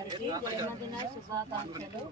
గారికి జన్మదిన శుభాకాంక్షలు.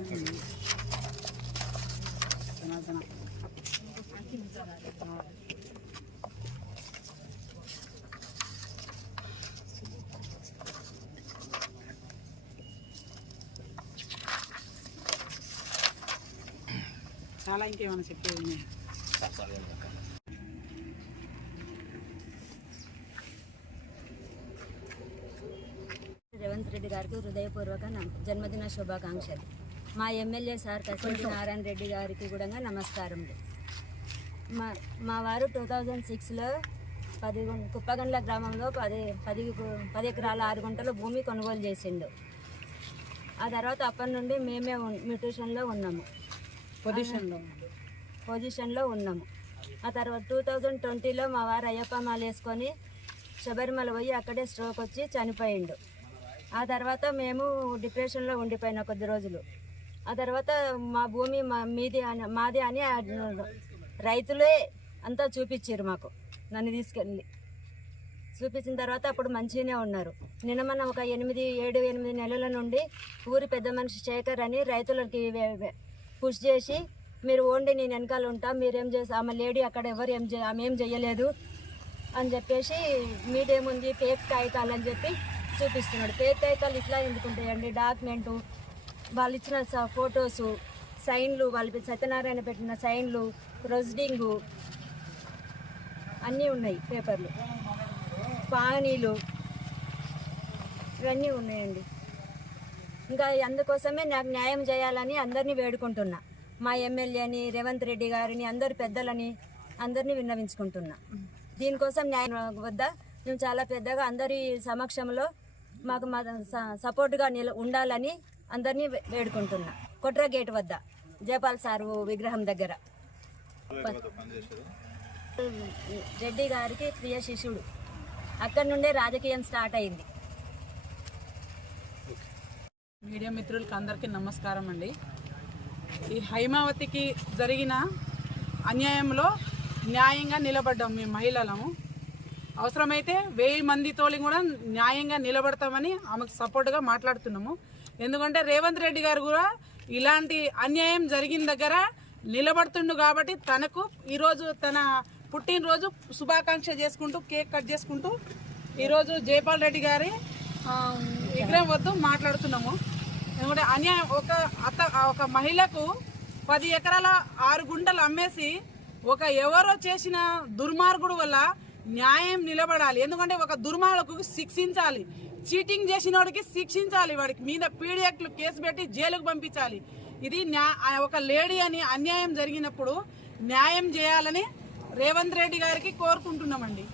పెట్టండి. చాలా ఇంకేమైనా చెప్పేది? రేవంత్ రెడ్డి గారికి హృదయపూర్వక జన్మదిన శుభాకాంక్షలు. మా ఎమ్మెల్యే సార్ కసిరెడ్డి నారాయణ రెడ్డి గారికి కూడా నమస్కారం. మా వారు 2006లో కుప్పగండ్ల గ్రామంలో 10 ఎకరాల 6 గుంటల భూమి కొనుగోలు చేసిండు. ఆ తర్వాత అప్పటి నుండి మేమే మ్యూటేషన్లో ఉన్నాము, పొజిషన్లో ఉన్నాము. ఆ తర్వాత 2020లో మా వారు అయ్యప్ప మాల వేసుకొని శబరిమల పోయి అక్కడే స్ట్రోక్ వచ్చి చనిపోయిండు. ఆ తర్వాత మేము డిప్రెషన్లో ఉండిపోయిన కొద్ది రోజులు. ఆ తర్వాత మా భూమి మాది అని రైతులే అంతా చూపించారు మాకు. నన్ను తీసుకెళ్ళి చూపించిన తర్వాత అప్పుడు మంచిగానే ఉన్నారు. నిన్న మన ఒక 7-8 నెలల నుండి ఊరి పెద్ద మనిషి శేఖర్ అని రైతులకి పుష్ చేసి, మీరు ఓండి నేను వెనకాల ఉంటా, మీరేం చేసి ఆమె లేడీ అక్కడ ఎవరు ఆమె ఏం చేయలేదు అని చెప్పేసి మీడియా ముందు ఫేక్ కాగితాలు అని చెప్పి చూపిస్తున్నాడు. ఫేక్ కాగితాలు ఇట్లా ఎందుకుంటాయండి? డాక్యుమెంటు, వాళ్ళు ఇచ్చిన ఫొటోసు, సైన్లు, వాళ్ళు సత్యనారాయణ పెట్టిన సైన్లు, ప్రొసీడింగు అన్నీ ఉన్నాయి, పేపర్లు, పానీలు ఇవన్నీ ఉన్నాయండి. ఇంకా అందుకోసమే నాకు న్యాయం చేయాలని అందరినీ వేడుకుంటున్నా. మా ఎమ్మెల్యేని, రేవంత్ రెడ్డి గారిని, అందరి పెద్దలని అందరినీ విన్నవించుకుంటున్నా. దీనికోసం న్యాయం వద్ద మేము చాలా పెద్దగా అందరి సమక్షంలో మాకు సపోర్ట్గా ఉండాలని అందరినీ వేడుకుంటున్నా. కొట్ర గేట్ వద్ద జయపాల్ సార్ విగ్రహం దగ్గర రెడ్డి గారికి ప్రియ శిష్యుడు. అక్కడి నుండే రాజకీయం స్టార్ట్ అయింది. మీడియా మిత్రులకి అందరికీ నమస్కారం అండి. ఈ హైమావతికి జరిగిన అన్యాయంలో న్యాయంగా నిలబడ్డాం మేము మహిళలము. అవసరమైతే 1000 మందితోని కూడా న్యాయంగా నిలబడతామని ఆమెకు సపోర్ట్గా మాట్లాడుతున్నాము. ఎందుకంటే రేవంత్ రెడ్డి గారు కూడా ఇలాంటి అన్యాయం జరిగిన దగ్గర నిలబడుతుండు కాబట్టి తనకు ఈరోజు తన పుట్టినరోజు శుభాకాంక్ష చేసుకుంటూ కేక్ కట్ చేసుకుంటూ ఈరోజు జయపాల్ రెడ్డి గారి విగ్రహం వద్ద మాట్లాడుతున్నాము. ఎందుకంటే అన్యాయం ఒక మహిళకు 10 ఎకరాల 6 గుంటలు అమ్మేసి ఎవరో చేసిన దుర్మార్గుడు వల్ల న్యాయం నిలబడాలి. ఎందుకంటే ఒక దుర్మార్గుకు శిక్షించాలి, చీటింగ్ చేసిన వాడికి శిక్షించాలి, వాడికి మీద పీడియాక్లు కేసు పెట్టి జైలుకు పంపించాలి. ఇది ఒక లేడీ అని అన్యాయం జరిగినప్పుడు న్యాయం చేయాలని రేవంత్ రెడ్డి గారికి కోరుకుంటున్నామండి.